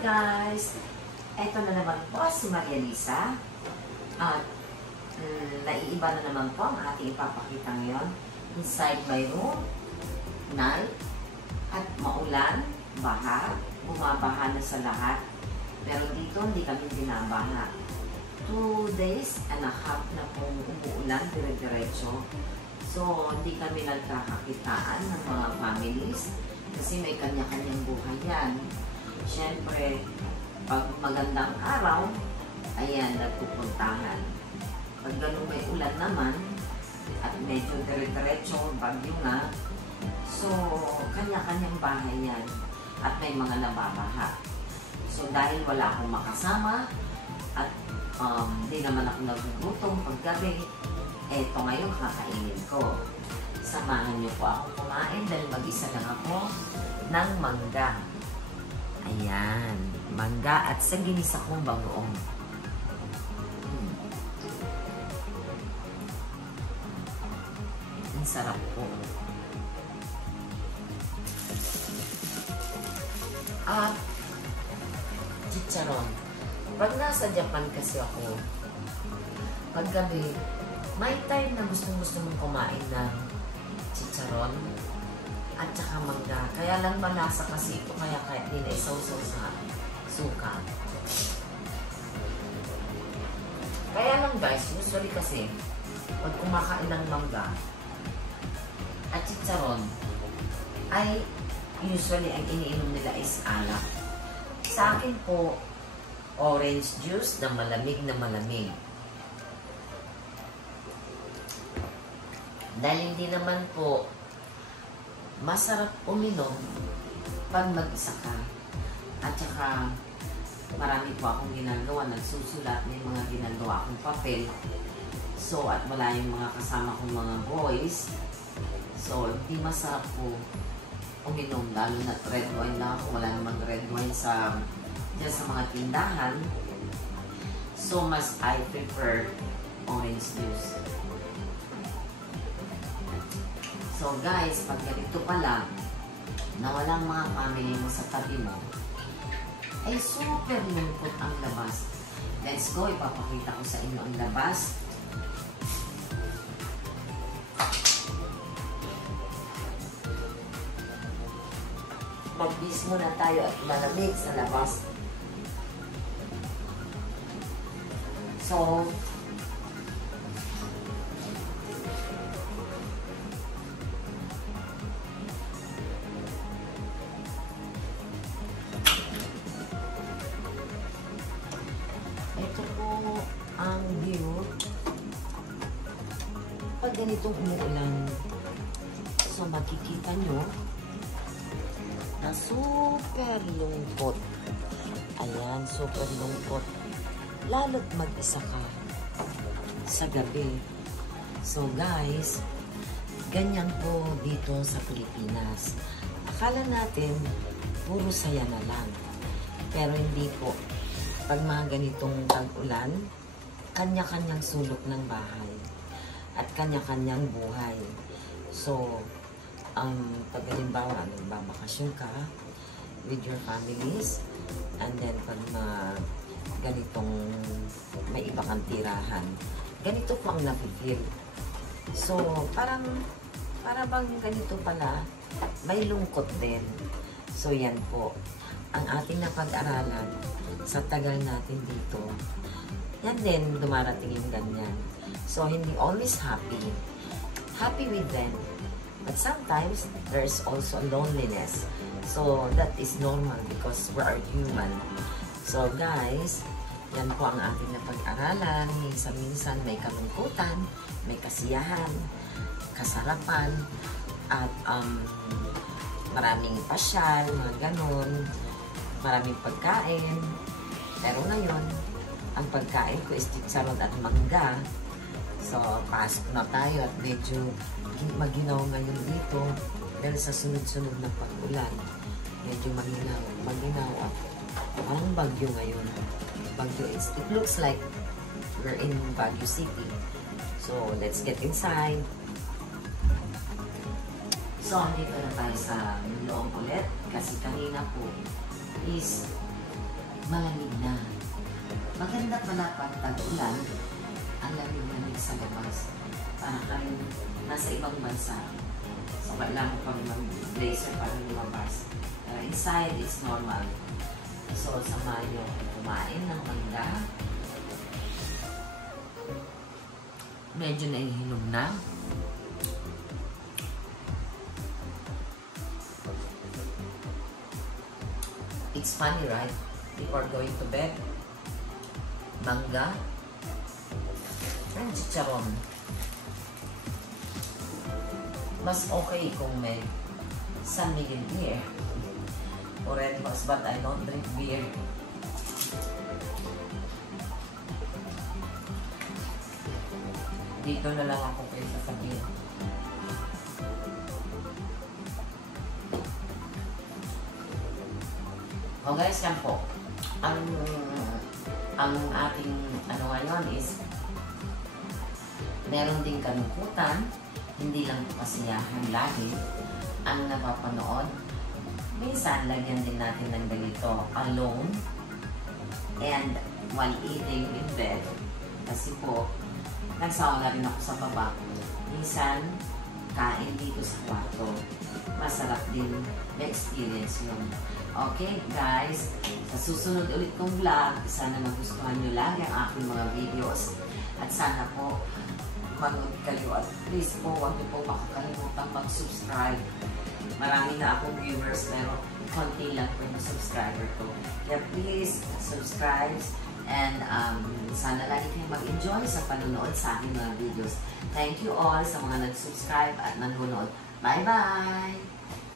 guys! Eto na naman po si Maria Lisa. At naiiba na naman po ang ating ipapakita ngayon. Inside my room, night, at maulan, baha, bumabaha na sa lahat. Pero dito hindi kami binabaha. 2 days and a half na pong umuulan, dire-diretso. So, hindi kami nagkakakitaan ng mga families kasi may kanya-kanyang buhay yan. Siyempre, pag magandang araw, ayan, nagpupuntahan. Pag ganun may ulan naman, at medyo dire-diretso, bagyo na, so, kanya-kanyang bahay yan. At may mga nababaha. So, dahil wala akong makasama, at di naman ako nagugutom paggabi, eto ngayon kakainin ko. Samahan niyo po ako kumain dahil mag-isa lang ako ng mangga. Ayan, mangga at sa ginisa kong bagoong. Ang sarap po. At chicharon. Pag nasa Japan kasi ako, paggabi, may time na gustong-gusto mong kumain ng chicharon at saka mangga. Kaya lang malasa kasi ito, kaya di na isaw-saw sa suka. Kaya lang guys, usually kasi, pag kumakain ng mangga at chicharon, ay usually ang iniinom nila is alak. Sa akin po, orange juice na malamig na malamig. Dahil hindi naman po masarap uminom pag mag-isa ka. At saka marami po akong ginagawa, nagsusulat, may mga ginagawa akong papel. So, at wala yung mga kasama kong mga boys. So, hindi masarap po uminom, lalo na red wine na ako. Wala namang red wine dyan sa mga tindahan. So, mas I prefer orange juice. So guys, pag ganito pala, na walang mga family mo sa tabi mo, ay super lungkot ang labas. Let's go, ipapakita ko sa inyo ang labas. Magbis muna tayo at malamig sa labas. So, ito po ang view pag ganitong umuulan. So, makikita nyo na super lungkot. Ayan, super lungkot. Lalo't mag-isa ka sa gabi. So, guys, ganyan po dito sa Pilipinas. Akala natin, puro saya na lang. Pero hindi po. Pag mga ganitong tag-ulan, kanya-kanyang sulok ng bahay at kanya-kanyang buhay. So, pag halimbawa, nagbabakasyon ka with your families, and then pag ganitong may iba kang tirahan, ganito po ang napipil. So, para bang ganito pala, may lungkot din. So, yan po. Ang ating napag-aralan sa tagal natin dito, yan din, dumarating yung ganyan. So, hindi always happy. Happy with them. But sometimes, there's also loneliness. So, that is normal because we are human. So, guys, yan po ang ating napag-aralan. Minsan-minsan may kalungkutan, may kasiyahan, kasarapan, at maraming pasyal, mga ganun. Maraming pagkain. Pero ngayon, ang pagkain ko is chicharon at mangga. So, pasok na tayo at medyo maginaw ngayon dito. Dahil sa sunod-sunod na pag-ulan, medyo maginaw at parang bagyo ngayon. Bagyo is, it looks like we're in Baguio City. So, let's get inside. So, dito na tayo sa loob ulit. Kasi kanina po is malamig na. Maganda pala pag tag-ulan, ang lamig-lamig sa labas. Para kayo nasa ibang bansa. So, kailangan pang mag-blazer para lumabas. Inside, it's normal. So, samahan nyo kumain ng mangga. Medyo nahihinog na. It's funny, right? Before going to bed, mangga and chicharon. Mas okay kung may San Miguel beer or Red Horse, but I don't drink beer. Dito na lang ako kaysa sa beer. O guys, yan po. Ang ating ano ngayon is meron ding kalungkutan, hindi lang kasiyahan lagi ang napapanood. Minsan, lagyan din natin ng ganito, alone and while eating in bed. Kasi po, nagsawa na rin ako sa baba. Minsan, kain dito sa kwarto. Masarap din na-experience yun. Okay, guys, sa susunod ulit kong vlog, sana nagustuhan nyo lagi ang aking mga videos. At sana po, manood kayo. At please po, huwag niyo po makakalimutan mag-subscribe. Marami na akong viewers, pero konti lang po yung subscriber ko. Kaya please, subscribe. And sana lagi kayong mag-enjoy sa panonood sa aking mga videos. Thank you all sa mga nag-subscribe at nanonood. Bye-bye!